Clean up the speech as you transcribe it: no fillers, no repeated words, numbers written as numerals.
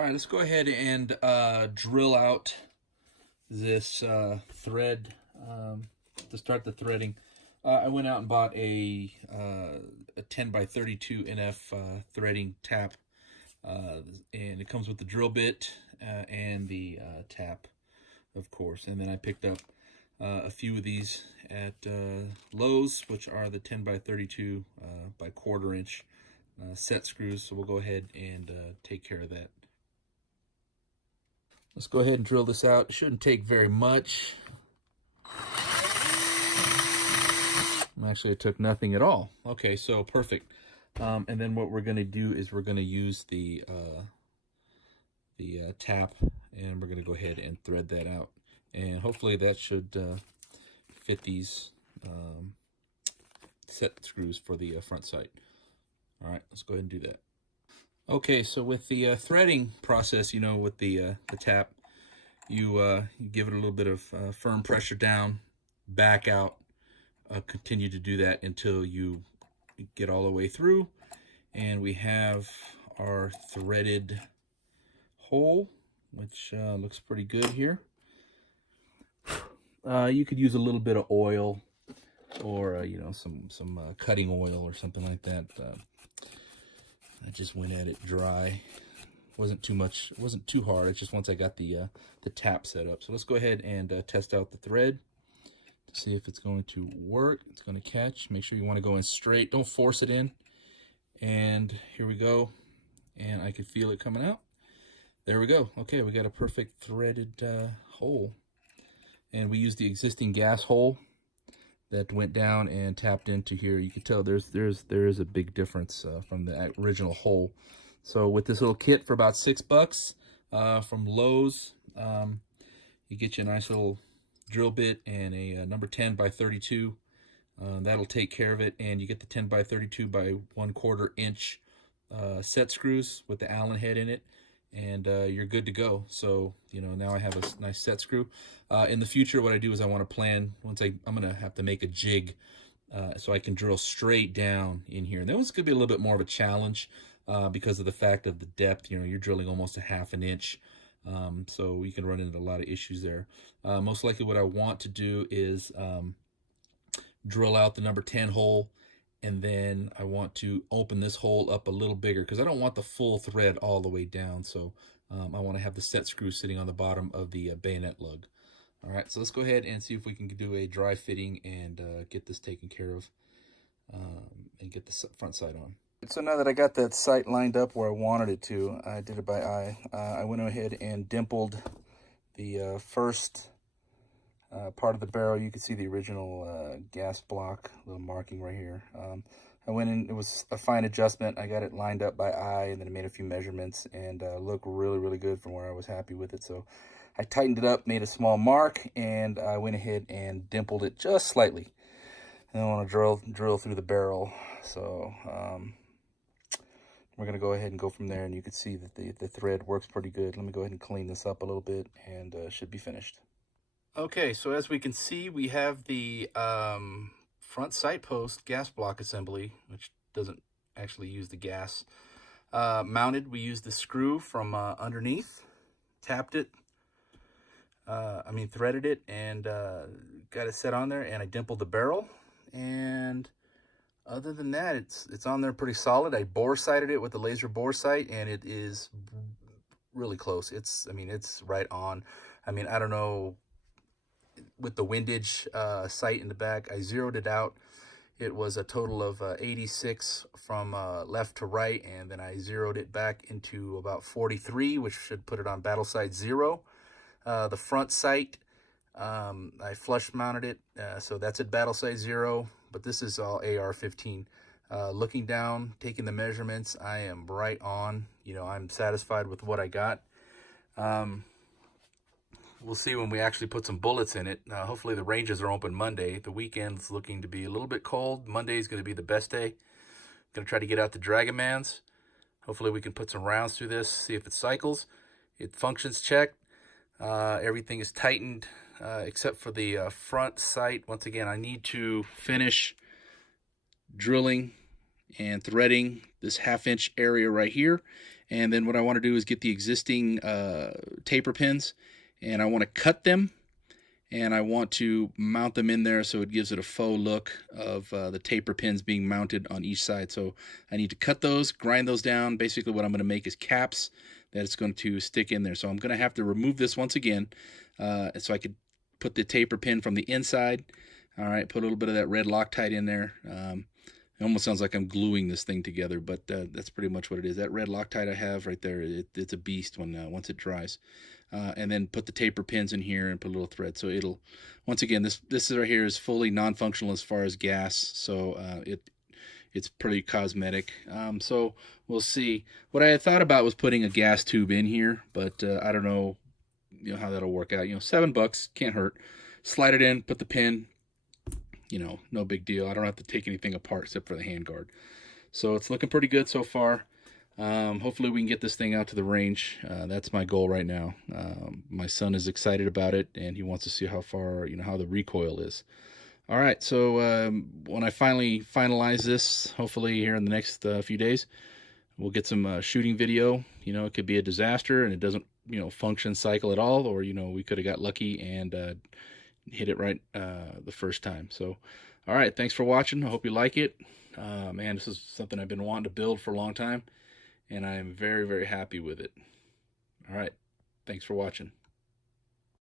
All right, let's go ahead and drill out this thread to start the threading. I went out and bought a 10 by 32 NF threading tap, and it comes with the drill bit and the tap, of course. And then I picked up a few of these at Lowe's, which are the 10 by 32 by 1/4 inch set screws. So we'll go ahead and take care of that. Let's go ahead and drill this out. It shouldn't take very much. Actually, it took nothing at all. Okay, so perfect. And then what we're going to do is we're going to use the tap, and we're going to go ahead and thread that out. And hopefully that should fit these set screws for the front sight. All right, let's go ahead and do that. Okay, so with the threading process, you know, with the tap, you give it a little bit of firm pressure down, back out, continue to do that until you get all the way through, and we have our threaded hole, which looks pretty good here. You could use a little bit of oil, or you know, some cutting oil or something like that. I just went at it dry. Wasn't too much. It wasn't too hard. It's just once I got the tap set up. So let's go ahead and test out the thread to see if it's going to work. It's going to catch. Make sure you want to go in straight. Don't force it in. And here we go. And I can feel it coming out. There we go. Okay, we got a perfect threaded hole. And we used the existing gas hole that went down and tapped into here. You can tell there is a big difference from the original hole. So with this little kit for about $6 from Lowe's, you get you a nice little drill bit and a number 10 by 32. That'll take care of it, and you get the 10 by 32 by 1/4 inch set screws with the Allen head in it, and you're good to go. So you know, now I have a nice set screw. In the future, what I do is I want to plan, once I'm gonna have to make a jig so I can drill straight down in here. And that one's gonna be a little bit more of a challenge because of the fact of the depth. You know, you're drilling almost a 1/2 inch, so you can run into a lot of issues there. Most likely what I want to do is drill out the number 10 hole, and then I want to open this hole up a little bigger because I don't want the full thread all the way down. So I want to have the set screw sitting on the bottom of the bayonet lug. All right, so let's go ahead and see if we can do a dry fitting and get this taken care of and get the front sight on. So now that I got that sight lined up where I wanted it to, I did it by eye. I went ahead and dimpled the first part of the barrel. You can see the original gas block, little marking right here. I went in, it was a fine adjustment. I got it lined up by eye, and then I made a few measurements, and looked really good from where I was happy with it. So I tightened it up, made a small mark, and I went ahead and dimpled it just slightly. And I want to drill through the barrel. So we're going to go ahead and go from there, and you can see that the thread works pretty good. Let me go ahead and clean this up a little bit, and should be finished. Okay, so as we can see, we have the front sight post gas block assembly, which doesn't actually use the gas, mounted. We used the screw from underneath, tapped it, threaded it, and got it set on there, and I dimpled the barrel. And other than that, it's on there pretty solid. I bore sighted it with the laser bore sight, and it is really close. It's right on. I don't know, with the windage sight in the back, I zeroed it out. It was a total of 86 from left to right, and then I zeroed it back into about 43, which should put it on battle sight 0. The front sight, I flush mounted it, so that's at battle sight 0, but this is all AR-15. Looking down, taking the measurements, I am right on. You know, I'm satisfied with what I got. We'll see when we actually put some bullets in it. Hopefully the ranges are open Monday. The weekend's looking to be a little bit cold. Monday's going to be the best day. Going to try to get out the Dragon Mans. Hopefully we can put some rounds through this, see if it cycles. It functions checked. Everything is tightened except for the front sight. Once again, I need to finish drilling and threading this 1/2 inch area right here, And then what I want to do is get the existing taper pins, and I want to cut them, and I want to mount them in there so it gives it a faux look of the taper pins being mounted on each side. So I need to cut those, grind those down. Basically what I'm going to make is caps that it's going to stick in there. So I'm going to have to remove this once again so I could put the taper pin from the inside. All right, put a little bit of that red Loctite in there. It almost sounds like I'm gluing this thing together, but that's pretty much what it is. That red Loctite I have right there, it's a beast when once it dries. And then put the taper pins in here and put a little thread. So it'll, once again, this right here is fully non-functional as far as gas, so it's pretty cosmetic. So we'll see. What I had thought about was putting a gas tube in here, but I don't know, how that'll work out. $7 can't hurt. Slide it in, put the pin. No big deal. I don't have to take anything apart except for the handguard. So it's looking pretty good so far. Hopefully we can get this thing out to the range. That's my goal right now. My son is excited about it, and he wants to see how far, how the recoil is. All right, so when I finally finalize this, hopefully here in the next few days, we'll get some shooting video. It could be a disaster and it doesn't, function cycle at all, or, we could have got lucky and hit it right the first time. So, all right, thanks for watching. I hope you like it. Man, this is something I've been wanting to build for a long time, and I am very, very happy with it. All right, thanks for watching.